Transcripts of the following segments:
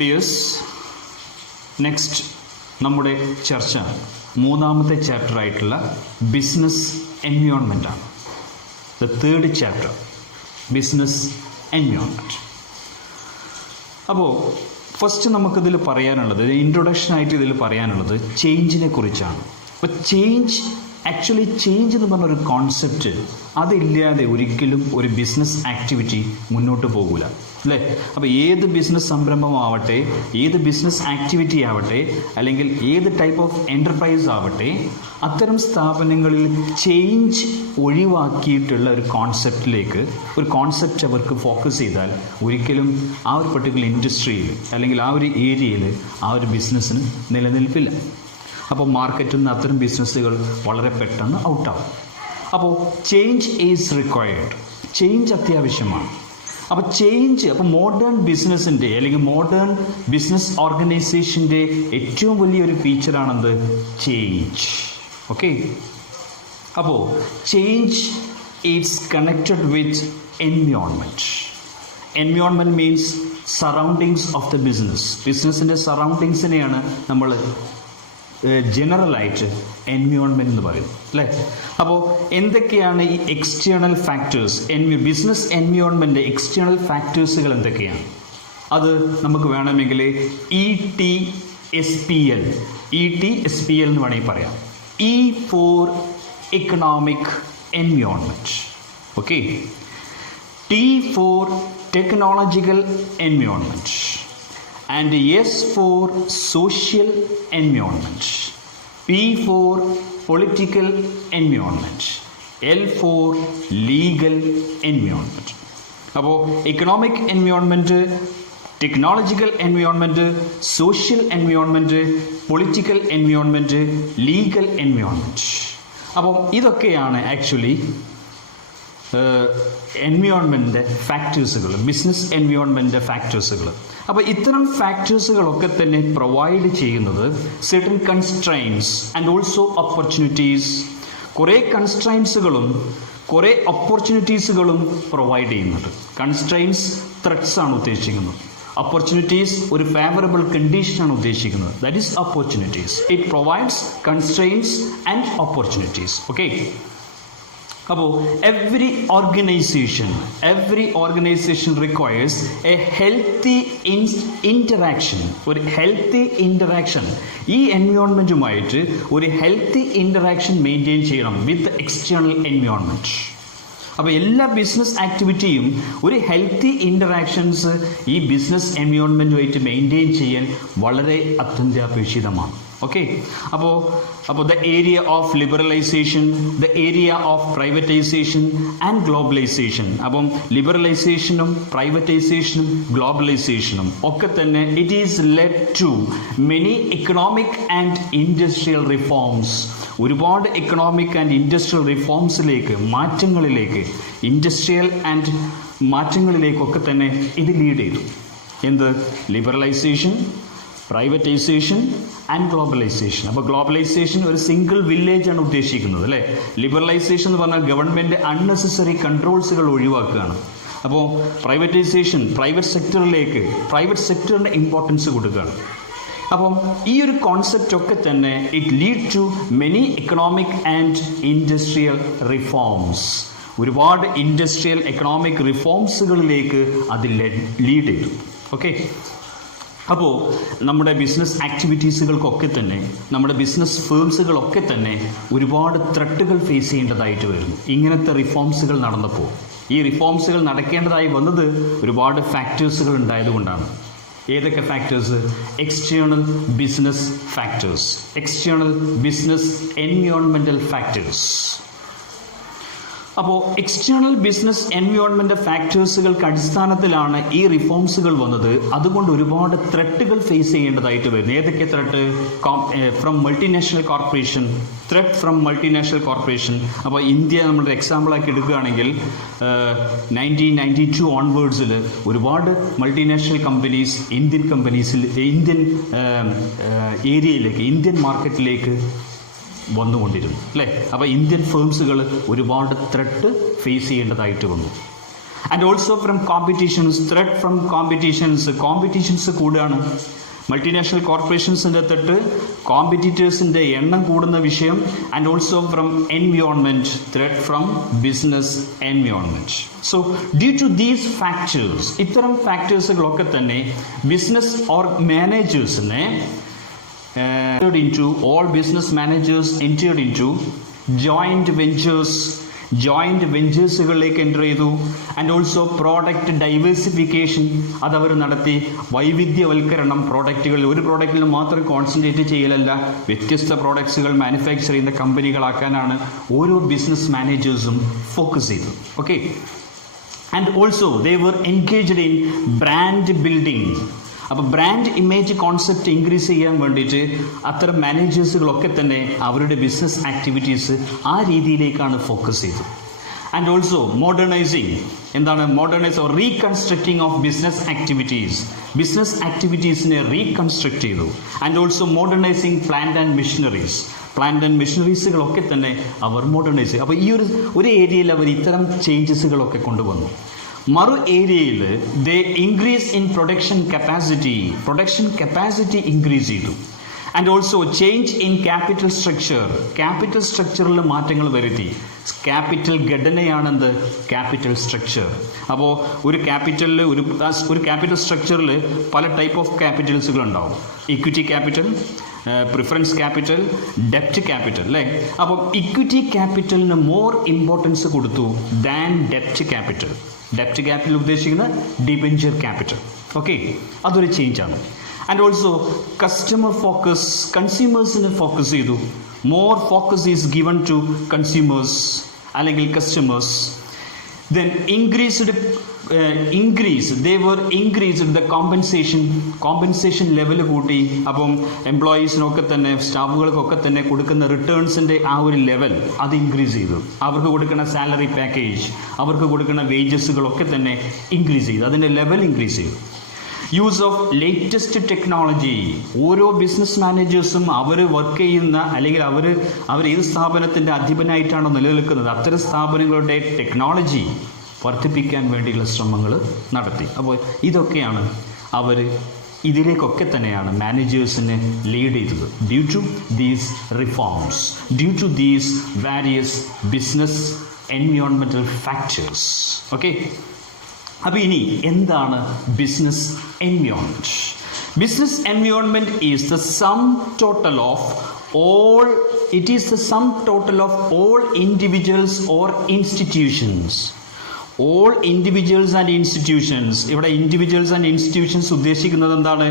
Dears, next നമ്മുടെ ചർച്ച മൂന്നാമത്തെ ചാപ്റ്റർ ആയിട്ടുള്ള ബിസിനസ് എൻവയോൺമെൻ്റ് ആണ്. The third chapter, business environment. അപ്പോൾ ഫസ്റ്റ് നമുക്കിതിൽ പറയാനുള്ളത്, ഇൻട്രൊഡക്ഷനായിട്ട് ഇതിൽ പറയാനുള്ളത് ചേഞ്ചിനെ കുറിച്ചാണ്. അപ്പോൾ ആക്ച്വലി ചേഞ്ച് എന്ന് പറഞ്ഞൊരു കോൺസെപ്റ്റ് അതില്ലാതെ ഒരിക്കലും ഒരു ബിസിനസ് ആക്ടിവിറ്റി മുന്നോട്ട് പോകില്ല, അല്ലേ? അപ്പോൾ ഏത് ബിസിനസ് സംരംഭമാവട്ടെ, ഏത് ബിസിനസ് ആക്ടിവിറ്റി ആവട്ടെ, അല്ലെങ്കിൽ ഏത് ടൈപ്പ് ഓഫ് എൻ്റർപ്രൈസ് ആവട്ടെ, അത്തരം സ്ഥാപനങ്ങളിൽ ചേഞ്ച് ഒഴിവാക്കിയിട്ടുള്ള ഒരു കോൺസെപ്റ്റ് അവർക്ക് ഫോക്കസ് ചെയ്താൽ ഒരിക്കലും ആ ഒരു പെർട്ടിക്കുലർ ഇൻഡസ്ട്രിയിൽ അല്ലെങ്കിൽ ആ ഒരു ഏരിയയിൽ ആ ഒരു ബിസിനസ്സിന് നിലനിൽപ്പില്ല. അപ്പോൾ മാർക്കറ്റിൽ നിന്ന് അത്തരം ബിസിനസ്സുകൾ വളരെ പെട്ടെന്ന് ഔട്ടാവും. അപ്പോൾ ചേഞ്ച് ഈസ് റിക്വയർഡ്, ചേഞ്ച് അത്യാവശ്യമാണ്. അപ്പോൾ മോഡേൺ ബിസിനസ്സിൻ്റെ അല്ലെങ്കിൽ മോഡേൺ ബിസിനസ് ഓർഗനൈസേഷൻ്റെ ഏറ്റവും വലിയൊരു ഫീച്ചറാണെന്ത്? ചേഞ്ച്. ഓക്കെ, അപ്പോൾ change is connected with environment. Environment means surroundings of the ബിസിനസ്സിൻ്റെ സറൗണ്ടിങ്സിനെയാണ് നമ്മൾ ജനറലായിട്ട് എൻവയോൺമെൻറ്റ് എന്ന് പറയും, അല്ലേ? അപ്പോൾ എന്തൊക്കെയാണ് ഈ external factors? Business environment external ഫാക്ടേഴ്സുകൾ എന്തൊക്കെയാണ്? അത് നമുക്ക് വേണമെങ്കിൽ ETSPL എന്ന് വേണമെങ്കിൽ പറയാം. E for economic environment, okay. T for technological environment, and S for social environment, P for political environment, L for legal environment. അപ്പോൾ economic environment, technological environment, social environment, political environment, legal environment. അപ്പം ഇതൊക്കെയാണ് actually എൻവയോൺമെൻറ്റിൻ്റെ ഫാക്ടേഴ്സുകൾ, business എൻവയോൺമെൻറ്റിൻ്റെ ഫാക്ടേഴ്സുകൾ. അപ്പോൾ ഇത്തരം ഫാക്ടേഴ്സുകളൊക്കെ തന്നെ provide ചെയ്യുന്നത് certain constraints and also opportunities. കുറേ കൺസ്ട്രെയിൻസുകളും കുറേ ഓപ്പർച്യൂണിറ്റീസുകളും പ്രൊവൈഡ് ചെയ്യുന്നുണ്ട്. കൺസ്ട്രെയിൻസ് ത്രെറ്റ്സ് ആണ് ഉദ്ദേശിക്കുന്നത്, ഓപ്പർച്യൂണിറ്റീസ് ഒരു ഫേവറബിൾ കണ്ടീഷനാണ് ഉദ്ദേശിക്കുന്നത്. That is opportunities. It provides constraints and opportunities. Okay, അപ്പോൾ every organisation requires a healthy interaction. ഒരു ഹെൽത്തി ഇൻറ്ററാക്ഷൻ, ഈ എൻവയോൺമെൻറ്റുമായിട്ട് ഒരു ഹെൽത്തി ഇൻറ്ററാക്ഷൻ മെയിൻറ്റെയിൻ ചെയ്യണം വിത്ത് എക്സ്റ്റേണൽ എൻവയോൺമെൻറ്റ്. അപ്പോൾ എല്ലാ ബിസിനസ് ആക്ടിവിറ്റിയും ഒരു ഹെൽത്തി ഇൻറ്ററാക്ഷൻസ് ഈ ബിസിനസ് എൻവയോൺമെൻറ്റുമായിട്ട് മെയിൻറ്റെയിൻ ചെയ്യാൻ വളരെ അത്യന്താപേക്ഷിതമാണ്. ഓക്കെ, അപ്പോൾ the area of liberalisation, the area of privatisation and globalisation. അപ്പം ലിബറലൈസേഷനും പ്രൈവറ്റൈസേഷനും ഗ്ലോബലൈസേഷനും ഒക്കെ തന്നെ it is led to many economic and industrial reforms. ഒരുപാട് എക്കണോമിക് ആൻഡ് ഇൻഡസ്ട്രിയൽ റിഫോംസിലേക്ക്, ഇൻഡസ്ട്രിയൽ ആൻഡ് മാറ്റങ്ങളിലേക്കൊക്കെ തന്നെ ഇത് ലീഡ് ചെയ്തു. എന്ത്? Liberalisation, privatisation and globalisation. അപ്പോൾ ഗ്ലോബലൈസേഷൻ ഒരു സിംഗിൾ വില്ലേജ് ആണ് ഉദ്ദേശിക്കുന്നത്, അല്ലേ? ലിബറലൈസേഷൻ എന്ന് പറഞ്ഞാൽ ഗവൺമെൻറ് അൺനെസസറി കൺട്രോൾസുകൾ ഒഴിവാക്കുകയാണ്. അപ്പോൾ പ്രൈവറ്റൈസേഷൻ, പ്രൈവറ്റ് സെക്ടറിൻ്റെ ഇമ്പോർട്ടൻസ് കൊടുക്കുകയാണ്. അപ്പം ഈ ഒരു കോൺസെപ്റ്റ് ഒക്കെ തന്നെ it lead to many economic and industrial reforms. ഒരുപാട് ഇൻഡസ്ട്രിയൽ എക്കണോമിക് റിഫോംസുകളിലേക്ക് അത് ലീഡ് ചെയ്തു. ഓക്കെ, അപ്പോൾ നമ്മുടെ ബിസിനസ് ആക്ടിവിറ്റീസുകൾക്കൊക്കെ തന്നെ, നമ്മുടെ ബിസിനസ് ഫേംസുകളൊക്കെ തന്നെ ഒരുപാട് ത്രെട്ടുകൾ ഫേസ് ചെയ്യേണ്ടതായിട്ട് വരുന്നു ഇങ്ങനത്തെ റിഫോംസുകൾ നടന്നപ്പോൾ. ഈ റിഫോംസുകൾ നടക്കേണ്ടതായി വന്നത് ഒരുപാട് ഫാക്ടേഴ്സുകൾ ഉണ്ടായതുകൊണ്ടാണ്. ഏതൊക്കെ factors? External business factors, external business environmental factors. അപ്പോൾ എക്സ്റ്റേണൽ ബിസിനസ് എൻവയോൺമെൻറ്റ് ഫാക്ടേഴ്സുകൾക്ക് അടിസ്ഥാനത്തിലാണ് ഈ റിഫോംസുകൾ വന്നത്. അതുകൊണ്ട് ഒരുപാട് ത്രെട്ടുകൾ ഫേസ് ചെയ്യേണ്ടതായിട്ട് വരുന്നു. ഏതൊക്കെ ത്രെട്ട്? ഫ്രം മൾട്ടിനാഷണൽ കോർപ്പറേഷൻ, അപ്പോൾ ഇന്ത്യ നമ്മുടെ എക്സാമ്പിളാക്കി എടുക്കുകയാണെങ്കിൽ 1992 ഓൺവേർഡ്സിൽ ഒരുപാട് മൾട്ടിനാഷണൽ കമ്പനീസ് ഇന്ത്യൻ ഏരിയയിലേക്ക്, ഇന്ത്യൻ മാർക്കറ്റിലേക്ക് വന്നുകൊണ്ടിരുന്നു, അല്ലേ? അപ്പോൾ ഇന്ത്യൻ ഫേംസുകൾ ഒരുപാട് ത്രെട്ട് ഫേസ് ചെയ്യേണ്ടതായിട്ട് വന്നു. And also from competitions, threat from competitions കൂടുകയാണ്. മൾട്ടിനാഷണൽ കോർപ്പറേഷൻസിൻ്റെ തൊട്ട് കോമ്പറ്റീറ്റേഴ്സിൻ്റെ എണ്ണം കൂടുന്ന വിഷയം. And also from environment, threat from business environment. So due to these factors, ഇത്തരം ഫാക്ടേഴ്സുകളൊക്കെ തന്നെ ബിസിനസ് ഓർ മാനേജേഴ്സിനെ all business managers entered into joint venturesകളിലേക്ക് എൻ്റർ ചെയ്തു. ആൻഡ് ഓൾസോ പ്രോഡക്റ്റ് ഡൈവേഴ്സിഫിക്കേഷൻ അതവർ നടത്തി. വൈവിധ്യവൽക്കരണം, പ്രോഡക്റ്റുകൾ ഒരു പ്രോഡക്റ്റിൽ മാത്രം കോൺസെൻട്രേറ്റ് ചെയ്യലല്ല, വ്യത്യസ്ത പ്രോഡക്ട്സുകൾ മാനുഫാക്ചർ ചെയ്യുന്ന കമ്പനികളാക്കാനാണ് ഓരോ ബിസിനസ് മാനേജേഴ്സും ഫോക്കസ് ചെയ്തത്. Okay. And also they were engaged in brand building. അപ്പോൾ ബ്രാൻഡ് ഇമേജ് കോൺസെപ്റ്റ് ഇൻക്രീസ് ചെയ്യാൻ വേണ്ടിയിട്ട് അത്തരം മാനേജേഴ്സുകളൊക്കെ തന്നെ അവരുടെ ബിസിനസ് ആക്ടിവിറ്റീസ് ആ രീതിയിലേക്കാണ് ഫോക്കസ് ചെയ്തത്. ആൻഡ് ഓൾസോ എന്താണ് modernise or reconstructing of business ആക്ടിവിറ്റീസിനെ റീകൺസ്ട്രക്ട് ചെയ്തു. And also modernising plant and മെഷീനറീസുകളൊക്കെ തന്നെ അവർ മോഡേണൈസ് ചെയ്തു. അപ്പോൾ ഈ ഒരു ഏരിയയിൽ അവർ ഇത്തരം ചേഞ്ചസുകളൊക്കെ കൊണ്ടുവന്നു. മറു ഏരിയയിൽ ദേ increase in production capacity increase ചെയ്തു. And also change in capital സ്ട്രക്ചറിൽ മാറ്റങ്ങൾ വരുത്തി. ക്യാപിറ്റൽ ഘടനയാണെന്ത്? Capital structure. അപ്പോൾ ഒരു ക്യാപിറ്റൽ സ്ട്രക്ചറിൽ പല ടൈപ്പ് ഓഫ് ക്യാപിറ്റൽസുകൾ ഉണ്ടാവും. ഇക്വിറ്റി ക്യാപിറ്റൽ, പ്രിഫറൻസ് ക്യാപിറ്റൽ, ഡെപ്റ്റ് ക്യാപിറ്റൽ, അല്ലേ? അപ്പം ഇക്വിറ്റി ക്യാപിറ്റലിന് മോർ ഇമ്പോർട്ടൻസ് കൊടുത്തു ദാൻ ഡെപ്റ്റ് ക്യാപിറ്റൽ ഉദ്ദേശിക്കുന്നത് ഡിബെഞ്ചർ ക്യാപിറ്റൽ. ഓക്കെ, അതൊരു ചേഞ്ചാണ്. ആൻഡ് ഓൾസോ കൺസ്യൂമേഴ്സിനെ ഫോക്കസ് ചെയ്തു. More focus is given to consumers അല്ലെങ്കിൽ കസ്റ്റമേഴ്സ്. ദെൻ കോമ്പൻസേഷൻ ലെവൽ കൂട്ടി. അപ്പം എംപ്ലോയീസിനൊക്കെ തന്നെ, സ്റ്റാഫുകൾക്കൊക്കെ തന്നെ കൊടുക്കുന്ന റിട്ടേൺസിൻ്റെ ആ ഒരു ലെവൽ അത് ഇൻക്രീസ് ചെയ്തു. അവർക്ക് കൊടുക്കുന്ന സാലറി പാക്കേജ്, അവർക്ക് കൊടുക്കുന്ന വേജസുകളൊക്കെ തന്നെ ഇൻക്രീസ് ചെയ്തു. അതിൻ്റെ ലെവൽ ഇൻക്രീസ് ചെയ്തു. Use of latest technology. ഓരോ ബിസിനസ് മാനേജേഴ്സും അവർ വർക്ക് ചെയ്യുന്ന അല്ലെങ്കിൽ അവർ ഏത് സ്ഥാപനത്തിൻ്റെ അധിപനായിട്ടാണോ നിലനിൽക്കുന്നത് അത്തരം സ്ഥാപനങ്ങളുടെ ടെക്നോളജി വർദ്ധിപ്പിക്കാൻ വേണ്ടിയുള്ള ശ്രമങ്ങൾ നടത്തി. അപ്പോൾ ഇതൊക്കെയാണ് ഇതിലേക്കൊക്കെ തന്നെയാണ് മാനേജേഴ്സിനെ ലീഡ് ചെയ്തത്. Due to these reforms, due to these various business environmental factors. Okay. അപ്പോൾ ഇനി എന്താണ് business environment? Business environment is the sum total of all individuals or institutions. All individuals and institutions. ഇവിടെ individuals and institutions ഉദ്ദേശിക്കുന്നത് എന്താണ്?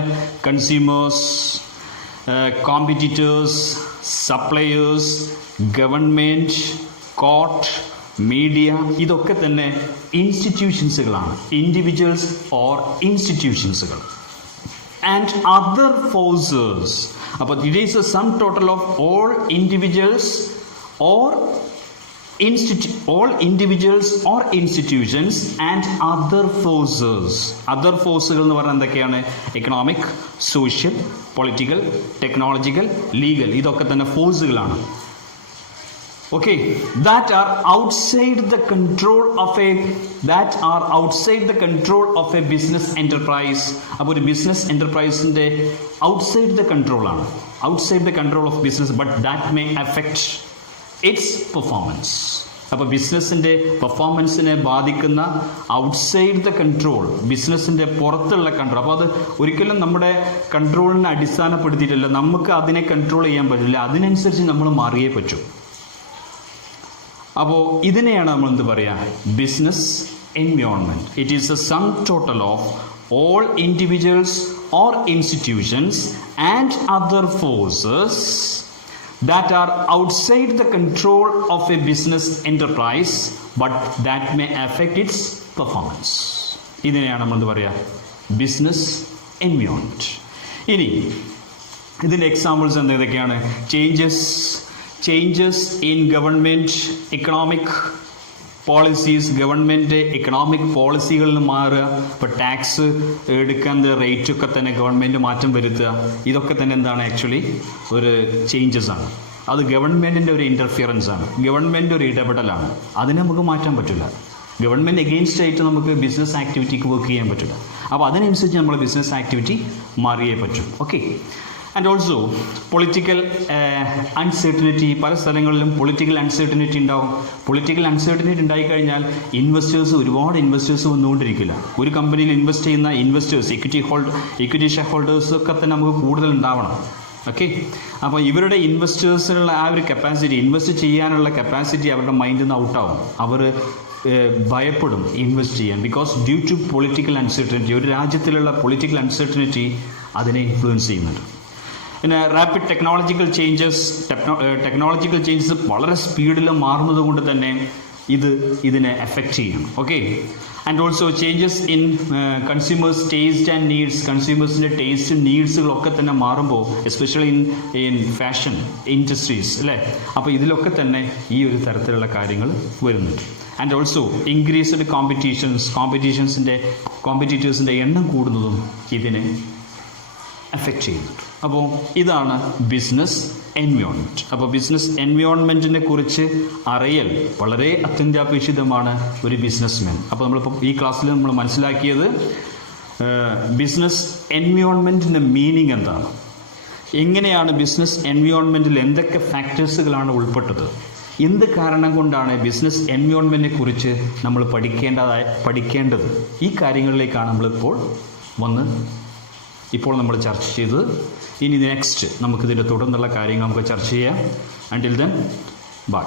Consumers, competitors, suppliers, government, court, media, ഇതൊക്കെ തന്നെ ഇൻസ്റ്റിറ്റ്യൂഷൻസുകളാണ്. Individuals or ഇൻസ്റ്റിറ്റ്യൂഷൻസുകൾ. And other forces. അപ്പോൾ it is a sum total of all individuals or institutions and other forces. Other forces എന്ന് പറഞ്ഞാൽ എന്തൊക്കെയാണ്? Economic, social, political, technological, legal, ഇതൊക്കെ തന്നെ ഫോഴ്സുകളാണ്. Okay, that are outside the control of a business enterprise. അപ്പോൾ ഒരു business എൻ്റർപ്രൈസിൻ്റെ outside the control of business, but that may affect its performance. അപ്പോൾ ബിസിനസ്സിൻ്റെ പെർഫോമൻസിനെ ബാധിക്കുന്ന ഔട്ട്സൈഡ് ദ കൺട്രോൾ, ബിസിനസ്സിൻ്റെ പുറത്തുള്ള കൺട്രോൾ. അപ്പോൾ അത് ഒരിക്കലും നമ്മുടെ കൺട്രോളിനെ അടിസ്ഥാനപ്പെടുത്തിയിട്ടില്ല. നമുക്ക് അതിനെ കൺട്രോൾ ചെയ്യാൻ പറ്റില്ല. അതിനനുസരിച്ച് നമ്മൾ മാറിയേ പറ്റൂ. അപ്പോൾ ഇതിനെയാണ് നമ്മൾ എന്ത് പറയുക? Business environment. It is a sum total of all individuals or institutions and other forces that are outside the control of a business enterprise but that may affect its performance. ഇതിനെയാണ് നമ്മൾ എന്ത് പറയുക? Business environment. ഇനി ഇതിൻ്റെ examples എന്തൊക്കെയാണ്? Changes in government economic policies. Government economic പോളിസികളിൽ മാറുക. ഇപ്പോൾ ടാക്സ് എടുക്കാൻ റേറ്റൊക്കെ തന്നെ ഗവൺമെൻറ് മാറ്റം വരുത്തുക. ഇതൊക്കെ തന്നെ എന്താണ്? ആക്ച്വലി ഒരു ചേഞ്ചസ് ആണ്. അത് ഗവൺമെൻറ്റിൻ്റെ ഒരു ഇൻ്റർഫിയറൻസ് ആണ്. ഗവൺമെൻറ് ഒരു ഇടപെടലാണ്. അതിനെ നമുക്ക് മാറ്റാൻ പറ്റില്ല. ഗവൺമെൻറ് എഗെയിൻസ്റ്റ് ആയിട്ട് നമുക്ക് ബിസിനസ് ആക്ടിവിറ്റിക്ക് വർക്ക് ചെയ്യാൻ പറ്റില്ല. അപ്പോൾ അതിനനുസരിച്ച് നമ്മൾ ബിസിനസ് ആക്ടിവിറ്റി മാറിയേ പറ്റും. Okay. And also political uncertainty, പല സ്ഥലങ്ങളിലും പൊളിറ്റിക്കൽ അൺസെർട്ടനിറ്റി ഉണ്ടാവും. പൊളിറ്റിക്കൽ അൺസെർട്ടനിറ്റി ഉണ്ടായിക്കഴിഞ്ഞാൽ ഒരുപാട് ഇൻവെസ്റ്റേഴ്സ് വന്നുകൊണ്ടിരിക്കില്ല. ഒരു കമ്പനിയിൽ ഇൻവെസ്റ്റ് ചെയ്യുന്ന ഇൻവെസ്റ്റേഴ്സ്, ഇക്വിറ്റി ഷെയർ ഹോൾഡേഴ്സൊക്കെ തന്നെ നമുക്ക് കൂടുതൽ ഉണ്ടാവണം. ഓക്കെ. അപ്പോൾ ഇവരുടെ ഇൻവെസ്റ്റേഴ്സിനുള്ള ആ ഒരു കപ്പാസിറ്റി, ഇൻവെസ്റ്റ് ചെയ്യാനുള്ള കപ്പാസിറ്റി അവരുടെ മൈൻഡിൽ നിന്ന് ഔട്ടാവും. അവർ ഭയപ്പെടും ഇൻവെസ്റ്റ് ചെയ്യാൻ. Because due to political uncertainty, ഒരു രാജ്യത്തിലുള്ള പൊളിറ്റിക്കൽ അൺസെർട്ടനിറ്റി അതിനെ ഇൻഫ്ലുവൻസ് ചെയ്യുന്നുണ്ട്. പിന്നെ റാപ്പിഡ് ടെക്നോളജിക്കൽ ചേഞ്ചസ് വളരെ സ്പീഡിൽ മാറുന്നത് കൊണ്ട് തന്നെ ഇതിനെ എഫക്റ്റ് ചെയ്യും. Okay. And also changes in consumers taste and needs, കൺസ്യൂമേഴ്സിൻ്റെ ടേസ്റ്റ് നീഡ്സുകളൊക്കെ തന്നെ മാറുമ്പോൾ, എസ്പെഷ്യലി ഇൻ ഫാഷൻ ഇൻഡസ്ട്രീസ് അല്ലേ, അപ്പോൾ ഇതിലൊക്കെ തന്നെ ഈ ഒരു തരത്തിലുള്ള കാര്യങ്ങൾ വരുന്നുണ്ട്. ആൻഡ് ഓൾസോ ഇൻക്രീസ്ഡ് കോമ്പറ്റീറ്റേഴ്സിൻ്റെ എണ്ണം കൂടുന്നതും ഇതിനെ എഫക്റ്റ് ചെയ്യുന്നുണ്ട്. അപ്പോൾ ഇതാണ് ബിസിനസ് എൻവയോൺമെൻറ്റ്. അപ്പോൾ ബിസിനസ് എൻവയോൺമെൻറ്റിനെ കുറിച്ച് അറിയൽ വളരെ അത്യന്താപേക്ഷിതമാണ് ഒരു ബിസിനസ്മാൻ. അപ്പോൾ നമ്മളിപ്പോൾ ഈ ക്ലാസ്സിൽ നമ്മൾ മനസ്സിലാക്കിയത് ബിസിനസ് എൻവയോൺമെൻറ്റിൻ്റെ മീനിങ് എന്താണ്, എങ്ങനെയാണ് ബിസിനസ് എൻവയോൺമെൻറ്റിൽ എന്തൊക്കെ ഫാക്ടേഴ്സുകളാണ് ഉൾപ്പെട്ടത്, എന്ത് കാരണം കൊണ്ടാണ് ബിസിനസ് എൻവയോൺമെൻറ്റിനെ കുറിച്ച് നമ്മൾ പഠിക്കേണ്ടത്, ഈ കാര്യങ്ങളിലേക്കാണ് ഇപ്പോൾ നമ്മൾ ചർച്ച ചെയ്തത്. ഇനി നെക്സ്റ്റ് നമുക്കിതിൻ്റെ തുടർന്നുള്ള കാര്യങ്ങൾ നമുക്ക് ചർച്ച ചെയ്യാം. Until then bye.